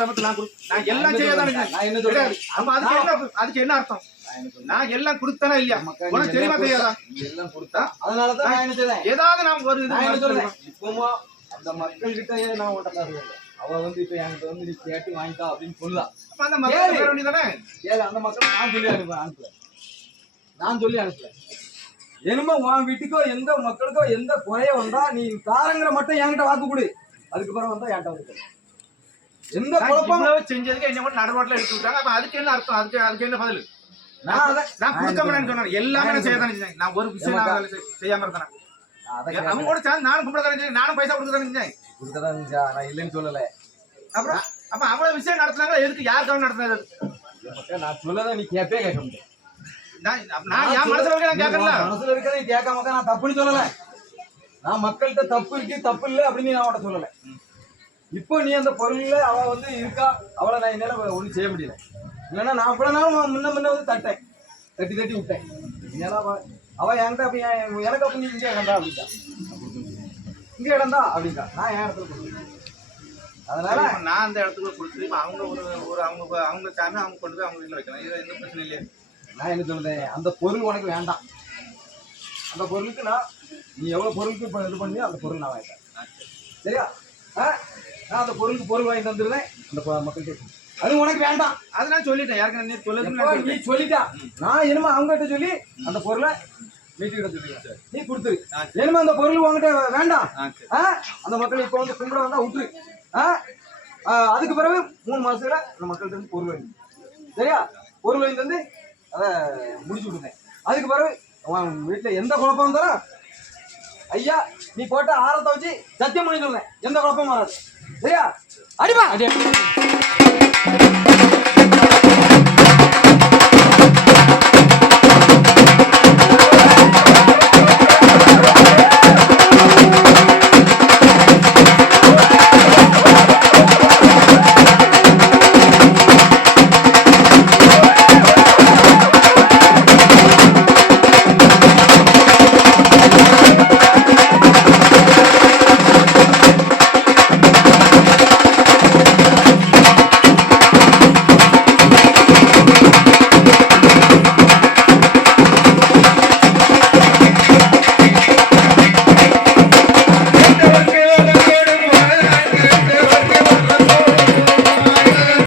ஆரம்பத்துல நான் எல்லாம் செய்யதானே. அதுக்கு என்ன அர்த்தம்? நான் எல்லாம் கொடுத்தானா இல்லையா? உனக்கு தெரியுமா தெரியாதா? எல்லாம் கொடுத்தா அதனாலதான் நான் என்ன செய்றேன், ஏதாவது நான் ஒரு இது இப்போமா அந்த மக்கள் கிட்ட நான் உன்ட்ட தருவேன். அவ வந்து இப்ப என்கிட்ட வந்து நீ கேட்டு வாங்கிக்கா அப்படின்னு சொல்லலாம். அந்த மக்கள் பேர வேண்டியதானே. ஏழு அந்த மக்கள் நான் சொல்லி அனுப்புறேன். என்னமோ உன் வீட்டுக்கோ எந்த மக்களுக்கோ எந்த குறைய வந்தா நீ காரங்கிற மட்டும் என்கிட்ட வாக்கு கொடு. அதுக்கப்புறம் வந்தா என்கிட்ட வந்து எந்த குழப்பம் செஞ்சதுக்கு என்ன மட்டும் நடுவாட்டில் எடுத்து விட்டாங்க. அப்ப அதுக்கு என்ன அர்த்தம்? அதுக்கு என்ன பதில்? நான் கொடுக்க மாட்டேன்னு சொன்னேன். எல்லாமே நான் செய்ய தானே செஞ்சேன். நான் ஒரு விஷயம் செய்யாம இருந்தேன். அவங்க கூட சேர்ந்து நானும் கும்பிட தானே செஞ்சேன். நானும் பைசா கொடுக்க தானே செஞ்சேன். கொடுக்கதான் நான் இல்லைன்னு சொல்லல. அப்புறம் அப்ப அவ்வளவு விஷயம் நடத்துனாங்க. எதுக்கு யாருக்காக நடத்துனாரு? நான் சொல்லதான் நீ கேட்பே கேட்க முடியும். நான் என் மனசுல இருக்க நான் கேட்கல. மனசுல இருக்க நீ கேட்காம நான் தப்புன்னு சொல்லல. நான் மக்கள்கிட்ட தப்பு இருக்கு தப்பு இல்லை அப்படின்னு நான் அவட்ட சொல்லல. இப்போ நீ அந்த பொருள்ல அவ வந்து இருக்கா, அவளை நான் என்னால ஒன்றும் செய்ய முடியல. இல்லைன்னா நான் அவ்வளவு நாள் முன்ன வந்து தட்டி விட்டேன். அவ என்கிட்ட அப்படி எனக்கு அப்படி இங்கே இடம்டா அப்படின்ட்டா, இங்கே இடம்டா அப்படின்ட்டா. நான் என் இடத்துல கொடுத்தேன். அதனால நான் அந்த இடத்துக்குள்ள கொடுத்து அவங்க ஒரு அவங்க சாமி அவங்க கொண்டு போய் அவங்க வீட்டில் வைக்கலாம். இது எந்த பிரச்சனை இல்லையா? நான் என்ன சொல்றேன், அந்த பொருள் உனக்கு வேண்டாம். அந்த பொருளுக்கு நீ எவ்வளவு பொருளுக்கு இப்போ இது பண்ணியோ அந்த பொருள் நான் வாங்கிட்டேன். சரியா? நான் அந்த பொருளுக்கு பொருள் வாங்கி தந்துருவேன் அந்த மக்கள்கிட்ட. அது உனக்கு வேண்டாம். அது நான் சொல்லிட்டேன். யாருக்கு நீ சொல்லிட்டா. நான் என்னமோ அவங்ககிட்ட சொல்லி அந்த பொருளை மீட்டுக்கிட்ட சொல்லிடுறேன். நீ கொடுத்துரு. என்னமோ அந்த பொருள் உங்ககிட்ட வேண்டாம். அந்த மக்கள் இப்போ வந்து கும்பிட வந்தா விட்டுரு. அதுக்கு பிறகு 3 மாசத்துல அந்த மக்கள்கிட்ட இருந்து பொருள் வாங்கி, சரியா? பொருள் வாங்கி தந்து அதை முடிச்சு விட்டுருந்தேன். அதுக்கு பிறகு வீட்டுல எந்த குழப்பம் வந்தாலும் ஐயா நீ போட்ட ஆரத்தை வச்சு சத்தியம் பண்ணி சொல்றேன், எந்த குழப்பமும் வராது. சரியா? அடிப்பா.